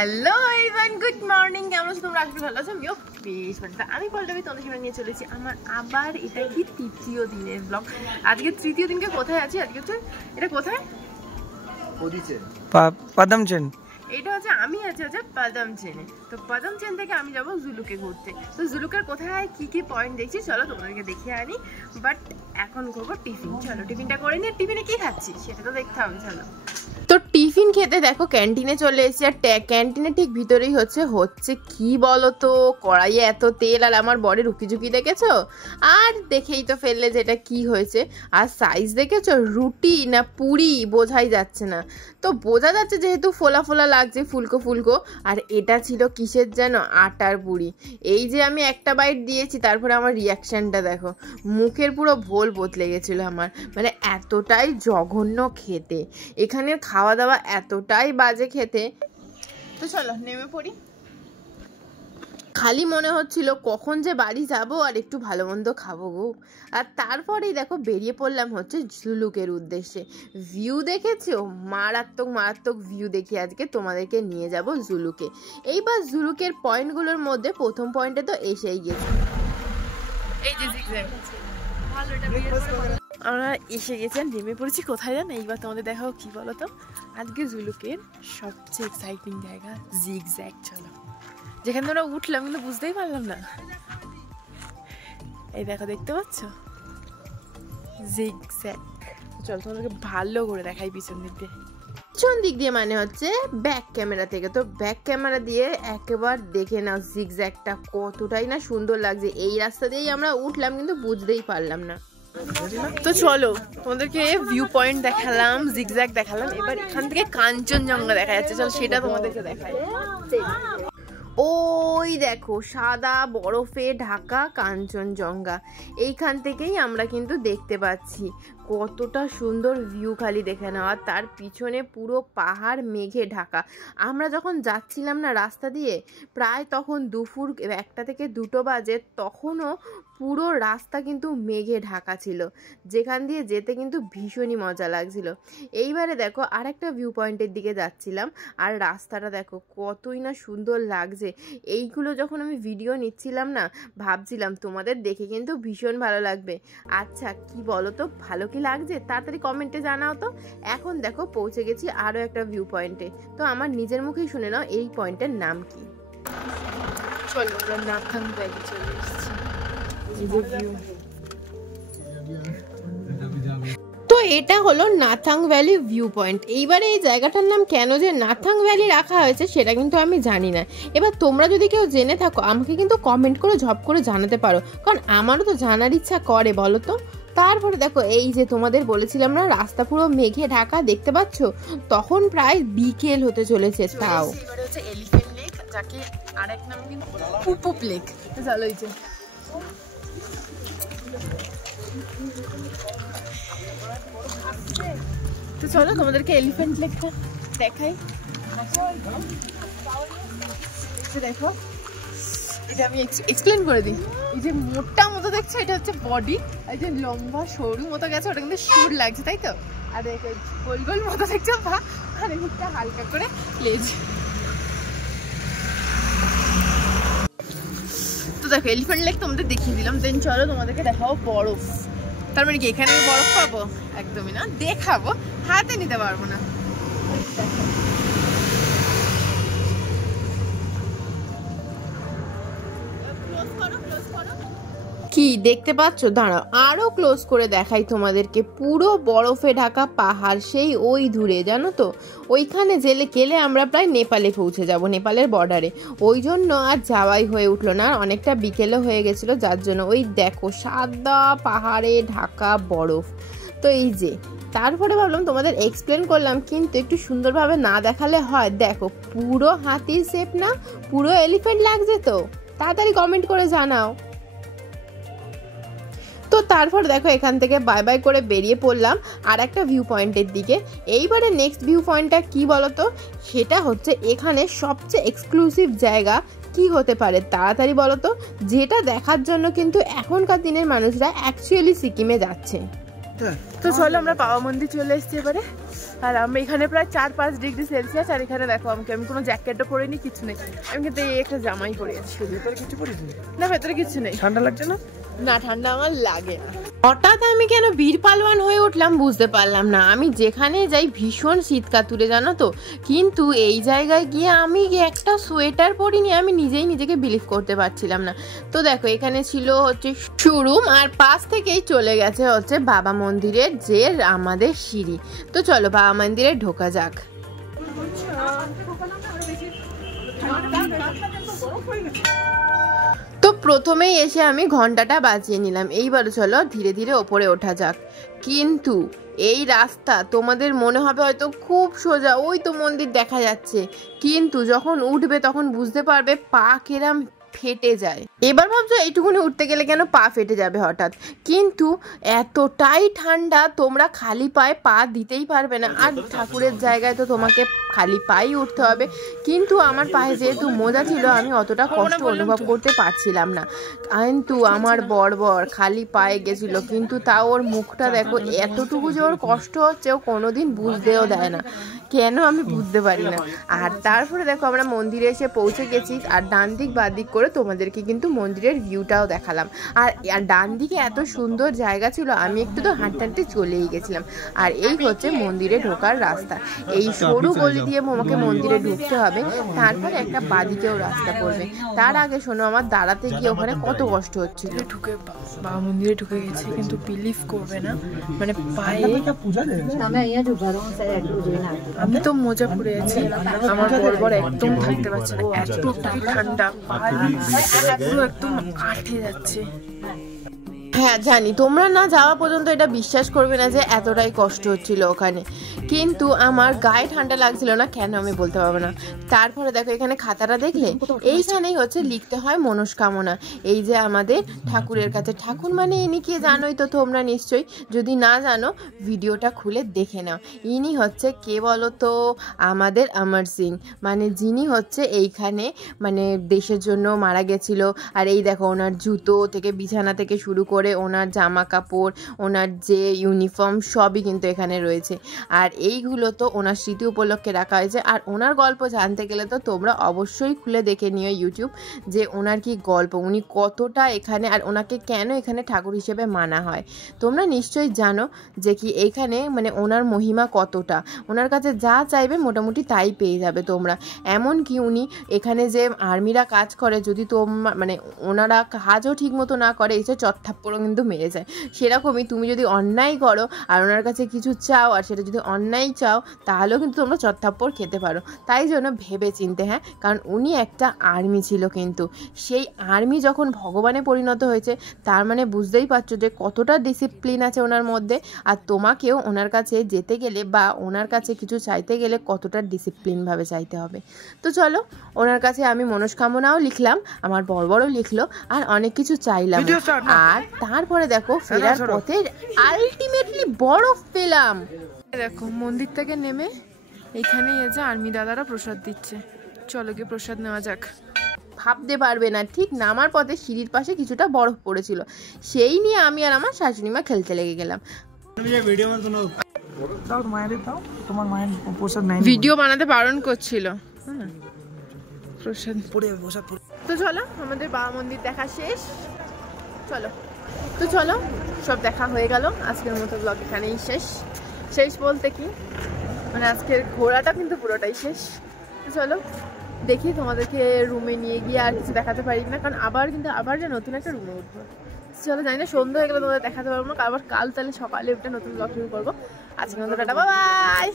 Hello everyone, good morning. কেমন আছো তোমরা? আজকে ভালো আছো? আমিও বেশ ভালো। আমি পল্লবী তোমাদের সামনে নিয়ে চলেছি আমার আবার এটা কি তৃতীয় দিনের ব্লগ। আজকে তৃতীয় দিনকে কোথায় আছি? আজকে হচ্ছে এটা কোথায়? পাদামচেন। এটা হচ্ছে আমি আছি পাদামচেনে। তো পাদামচেন থেকে আমি যাবো জুলুকে ঘুরতে। তো জুলুকের কোথায় কি কি পয়েন্ট দেখছি চলো তোমাদেরকে দেখিয়ে আনি। বাট এখন করবো টিফিন। চলো টিফিনটা করে নিয়ে টিফিনে কি খাচ্ছি সেটা তো দেখতে হবে। চলো তো টিফিন খেতে দেখো ক্যান্টিনে চলে এসেছি। আর ক্যান্টিনে ঠিক ভিতরেই হচ্ছে কি বলো তো, কড়াইয়ে এত তেল আর আমার বরের উকিঝুঁকি দেখেছো? আর দেখেই তো ফেললে যেটা কি হয়েছে। আর সাইজ দেখেছো, রুটি না পুরি বোঝাই যাচ্ছে না। তো বোঝা যাচ্ছে যেহেতু ফোলা ফোলা লাগছে, ফুলকো ফুলকো। আর এটা ছিল কিসের যেন, আটার পুরি। এই যে আমি একটা বাইট দিয়েছি, তারপরে আমার রিয়াকশানটা দেখো, মুখের পুরো ভোল বদলে গেছিলো আমার। মানে এতটাই জঘন্য খেতে, এখানের খাওয়া দাওয়া এতটাই বাজে খেতে। তো চলো নেমে পড়ি। খালি মনে হচ্ছিল কখন যে বাড়ি যাব আর একটু ভালো মন্দ খাবো গো। আর তারপরেই দেখো বেরিয়ে পড়লাম হচ্ছে জুলুকের উদ্দেশ্যে। ভিউ দেখেছো? মারাত্মক মারাত্মক ভিউ দেখি আজকে তোমাদেরকে নিয়ে যাব জুলুকে। এইবার জুলুকের পয়েন্টগুলোর মধ্যে প্রথম পয়েন্টে তো এসেই গেছি, এই যে আমরা এসে গেছেন, নেমে পড়েছি। কোথায় জান? এইবার তোমাদের দেখাও কি বলতো, আজকে জুলুকের সবচেয়ে এক্সাইটিং জায়গা জিগজ্যাগ। চলো, যেখানে আমরা উঠলাম কিন্তু বুঝতেই পারলাম না। এই দেখো, দেখতে পাচ্ছ জিগজ্যাগ। চলো তোমাদেরকে ভালো করে দেখাই পিছন দিক দিয়ে। পিছন দিক দিয়ে মানে হচ্ছে ব্যাক ক্যামেরা থেকে। তো ব্যাক ক্যামেরা দিয়ে একবার দেখে নাও জিগজ্যাগটা কতটাই না সুন্দর লাগছে। এই রাস্তা দিয়েই আমরা উঠলাম কিন্তু বুঝতেই পারলাম না। তো চলো তোমাদেরকে ভিউ পয়েন্ট দেখালাম, জিগজ্যাগ দেখালাম। এবার এখান থেকে কাঞ্চনজঙ্ঘা দেখা যাচ্ছে, চলো সেটা তোমাদেরকে দেখাই। ওই দেখো সাদা বরফে ঢাকা কাঞ্চনজঙ্ঘা, এইখান থেকেই আমরা কিন্তু দেখতে পাচ্ছি। কতটা সুন্দর ভিউ, খালি দেখে নাও। আর তার পিছনে পুরো পাহাড় মেঘে ঢাকা। আমরা যখন যাচ্ছিলাম না রাস্তা দিয়ে, প্রায় তখন দুপুর 1টা থেকে 2টো বাজে, তখনও পুরো রাস্তা কিন্তু মেঘে ঢাকা ছিল, যেখান দিয়ে যেতে কিন্তু ভীষণই মজা লাগছিল। এইবারে দেখো আরেকটা ভিউ পয়েন্টের দিকে যাচ্ছিলাম, আর রাস্তাটা দেখো কতই না সুন্দর লাগছে। এইগুলো যখন আমি ভিডিও নিচ্ছিলাম না, ভাবছিলাম তোমাদের দেখে কিন্তু ভীষণ ভালো লাগবে। আচ্ছা কি বলো তো, ভালো কি লাগছে তাড়াতাড়ি কমেন্টে জানাও তো। এখন দেখো পৌঁছে গেছি আরও একটা ভিউ পয়েন্টে। তো আমার নিজের মুখেই শুনে নাও এই পয়েন্টের নাম কি। চলো আমরা নাথাং ভ্যালি চলে এসেছি। তো এটা হলো নাথাং ভ্যালি ভিউ পয়েন্ট। এইবারে এই জায়গাটার নাম কেন যে নাথাং ভ্যালি রাখা হয়েছে সেটা কিন্তু আমি জানি না। এবার তোমরা যদি কেউ জেনে থাকো আমাকে কিন্তু কমেন্ট করে ঝপ করে জানাতে পারো, কারণ আমারও তো জানার ইচ্ছা করে, বলো তো। তারপরে দেখো এই যে তোমাদের বলেছিলাম না রাস্তা পুরো মেঘে ঢাকা, দেখতে পাচ্ছ? তখন প্রায় বিকেল হতে চলেছে। তাও এবারে হচ্ছে এলিফ্যান্ট লেক, যাকে আরেক নাম কিন্তু পুপুপ লেক। চলো এই যে তো চলো তোমাদেরকে এলিফ্যান্ট লেকটা দেখাই। দেখো এটা আমি এক্সপ্লেন করে দিই। এই যে মোটা মতো দেখছো এটা হচ্ছে বডি, এই যে লম্বা সরু মতো গেছে ওটা কিন্তু সুর লাগছে, তাই তো? আর গোল গোল মতো দেখছো বা, আর একটা হালকা করে লেজ। তো দেখো এলিফ্যান্ট লেক তোমাদের দেখিয়ে দিলাম। দেন চলো তোমাদেরকে দেখাবো বরফ। তার মানে কি এখানে আমি বরফ পাবো? একদমই না, দেখাবো, হাতে নিতে পারবো না। কি দেখতে পাচ্ছ? দাঁড়াও আরো ক্লোজ করে দেখাই তোমাদেরকে। পুরো বরফে ঢাকা পাহাড়, সেই ওই দূরে, জানো তো ওইখানে গেলে আমরা প্রায় নেপালে পৌঁছে যাব, নেপালের বর্ডারে। ওই জন্য আর যাওয়াই হয়ে উঠলো না, অনেকটা বিকেলও হয়ে গেছিলো, যার জন্য ওই দেখো সাদা পাহাড়ে ঢাকা বরফ। তো এই যে তারপরে ভাবলাম তোমাদের এক্সপ্লেন করলাম, কিন্তু একটু সুন্দরভাবে না দেখালে হয়। দেখো পুরো হাতির শেপ না, পুরো এলিফ্যান্ট লাগছে তো? তাড়াতাড়ি কমেন্ট করে জানাও। তো তারপর দেখো এখান থেকে বাই বাই করে বেরিয়ে পড়লাম আর একটা ভিউ পয়েন্টের দিকে। এইবারে নেক্সট ভিউ পয়েন্টটা কি বলতো, সেটা হচ্ছে এখানে সবচেয়ে এক্সক্লুসিভ জায়গা কি হতে পারে তাড়াতাড়ি বলো তো, যেটা দেখার জন্য কিন্তু এখনকার দিনের মানুষরা অ্যাকচুয়ালি সিকিমে যাচ্ছে। তো চলো আমরা বাবা মন্দির চলে এসেছি এবারে। আর আমরা এখানে প্রায় 4-5 ডিগ্রি সেলসিয়াস। আর এখানে দেখো আমি কোনো জ্যাকেটও পরিনি, কিছু নেই। আমি কিন্তু এই একটা জামাই পরেছি। ভেতরে কিছু পরিস না, ভেতরে কিছু নেই। ঠান্ডা লাগছে না? না, ঠান্ডা আমার লাগে না। হঠাৎ আমি কেন বীর পালোয়ান হয়ে উঠলাম বুঝতে পারলাম না। আমি যেখানে যাই ভীষণ শীত কাতুরে, জানো তো। কিন্তু এই জায়গায় গিয়ে আমি একটা সোয়েটার পরিনি, আমি নিজেই নিজেকে বিলিভ করতে পারছিলাম না। তো দেখো এখানে ছিল হচ্ছে শোরুম, আর পাশ থেকেই চলে গেছে হচ্ছে বাবা মন্দিরের যে আমাদের সিঁড়ি। তো চলো বাবা মন্দিরে ঢোকা যাক। তো প্রথমেই এসে আমি ঘন্টাটা বাজিয়ে নিলাম। এইবার চলো ধীরে ধীরে ওপরে ওঠা যাক। কিন্তু এই রাস্তা তোমাদের মনে হবে হয়তো খুব সোজা, ওই তো মন্দির দেখা যাচ্ছে, কিন্তু যখন উঠবে তখন বুঝতে পারবে পা কেরাম ফেটে যায়। এবার ভাবছো এইটুকুনি উঠতে গেলে কেন পা ফেটে যাবে হঠাৎ, কিন্তু এতটাই ঠান্ডা তোমরা খালি পায়ে পা দিতেই পারবে না। আর ঠাকুরের জায়গায় তো তোমাকে খালি পায়েই উঠতে হবে। কিন্তু আমার পায়ে যেহেতু মোজা ছিল আমি অতটা কষ্ট অনুভব করতে পারছিলাম না। কিন্তু আমার বর খালি পায়ে গেছিল, কিন্তু তাও ওর মুখটা দেখো, এতটুকু যে ওর কষ্ট হচ্ছে ও কোনোদিন বুঝতেও দেয় না। কেন আমি বুঝতে পারি না। আর তারপরে দেখো আমরা মন্দিরে এসে পৌঁছে গেছি। আর ডান দিক বাঁ দিক করে তোমাদেরকে কিন্তু মন্দিরের ভিউটাও দেখালাম। আর ডান দিকে এত সুন্দর জায়গা ছিল, আমি একটু তো হাঁটতে হাঁটতে চলেই গেছিলাম। আর এই হচ্ছে মন্দিরে ঢোকার রাস্তা। এই সরু গলি দিয়ে আমাকে মন্দিরে ঢুকতে হবে, তারপরে একটা বাদিকেও রাস্তা পড়বে। তার আগে শোনো, আমার দাঁড়াতে গিয়ে ওখানে কত কষ্ট হচ্ছিল। ঢুকে বাবা মন্দিরে ঢুকে গেছি, কিন্তু বিলিভ করবে না, মানে পায়ে আমি তো মোজা পরে আছি, আমার বর একদম থাকতে পারছে না, এতটাই ঠান্ডা, পুরো একদম আটে যাচ্ছে। হ্যাঁ জানি, তোমরা না যাওয়া পর্যন্ত এটা বিশ্বাস করবে না যে এতটাই কষ্ট হচ্ছিল ওখানে। কিন্তু আমার গায়ে ঠান্ডা লাগছিল না, কেন আমি বলতে পারবো না। তারপরে দেখো এখানে খাতাটা দেখলে, এইখানেই হচ্ছে লিখতে হয় মনস্কামনা। এই যে আমাদের ঠাকুরের কাছে, ঠাকুর মানে ইনি কে জানোই তো তোমরা নিশ্চয়ই, যদি না জানো ভিডিওটা খুলে দেখে নাও। ইনি হচ্ছে কে বলো তো, আমাদের অমর সিং, মানে যিনি হচ্ছে এইখানে মানে দেশের জন্য মারা গেছিল। আর এই দেখো ওনার জুতো থেকে বিছানা থেকে শুরু করে ওনার জামা কাপড়, ওনার যে ইউনিফর্ম সবই কিন্তু এখানে রয়েছে। আর এইগুলো তো ওনার স্মৃতি উপলক্ষে রাখা হয়েছে। আর ওনার গল্প জানতে গেলে তো তোমরা অবশ্যই খুলে দেখে নিও ইউটিউব, যে ওনার কি গল্প, উনি কতটা এখানে, আর ওনাকে কেন এখানে ঠাকুর হিসেবে মানা হয়। তোমরা নিশ্চয়ই জানো যে কি এইখানে মানে ওনার মহিমা কতটা, ওনার কাছে যা চাইবে মোটামুটি তাই পেয়ে যাবে তোমরা। এমন কি উনি এখানে যে আর্মিরা কাজ করে, যদি তোমরা মানে ওনারা কাজও ঠিক মতো না করে, এসে চত্থাপ্পড়ও কিন্তু মেরে যায়। সেরকমই তুমি যদি অন্যায় করো আর ওনার কাছে কিছু চাও, আর সেটা যদি অন্যায় চাও, তাহলেও কিন্তু তোমরা চত্থাপ্পড় খেতে পারো। তাই জন্য ভেবে চিনতে, হ্যাঁ, কারণ উনি একটা আর্মি ছিল, কিন্তু সেই আর্মি যখন ভগবানে পরিণত হয়েছে, তার মানে বুঝতেই পারছো যে কতটা ডিসিপ্লিন আছে ওনার মধ্যে। আর তোমাকেও ওনার কাছে যেতে গেলে বা ওনার কাছে কিছু চাইতে গেলে কতটা ডিসিপ্লিনভাবে চাইতে হবে। তো চলো, ওনার কাছে আমি মনস্কামনাও লিখলাম, আমার বড়ও লিখলো, আর অনেক কিছু চাইলাম। আর তারপরে দেখো ফেরার পথে আলটিমেটলি বরফ পেলাম। দেখো মন্দির থেকে নেমে এইখানে এসে আর্মি দাদারা প্রসাদ দিচ্ছে, চলো গিয়ে প্রসাদ নেওয়া যাক। ভাবতে পারবে না, ঠিক নামার পথে সিঁড়ির পাশে কিছুটা বরফ পড়েছিল, সেই নিয়ে আমি আর আমার শাশুড়ি মা খেলতে লেগে গেলাম। ভিডিও বানাতে বারণ করছিল। প্রসাদ তো চলো, আমাদের বাবা মন্দির দেখা শেষ। চলো সব দেখা হয়ে গেল। আজকের মতো ব্লগ এখানেই শেষ বলতে কি, মানে আজকের ঘোরাটা কিন্তু পুরোটাই শেষ। তো চলো দেখি তোমাদেরকে রুমে নিয়ে গিয়ে আর কিছু দেখাতে পারি না, কারণ আবার যে নতুন একটা রুমে উঠবো। চলো, জানি না সন্ধ্যা হয়ে গেলে তোমাদের দেখাতে পারবো না, আবার কাল তাহলে সকালে উঠে নতুন ব্লগ শুরু করবো। আজকের মতো টাটা, বাই বাই।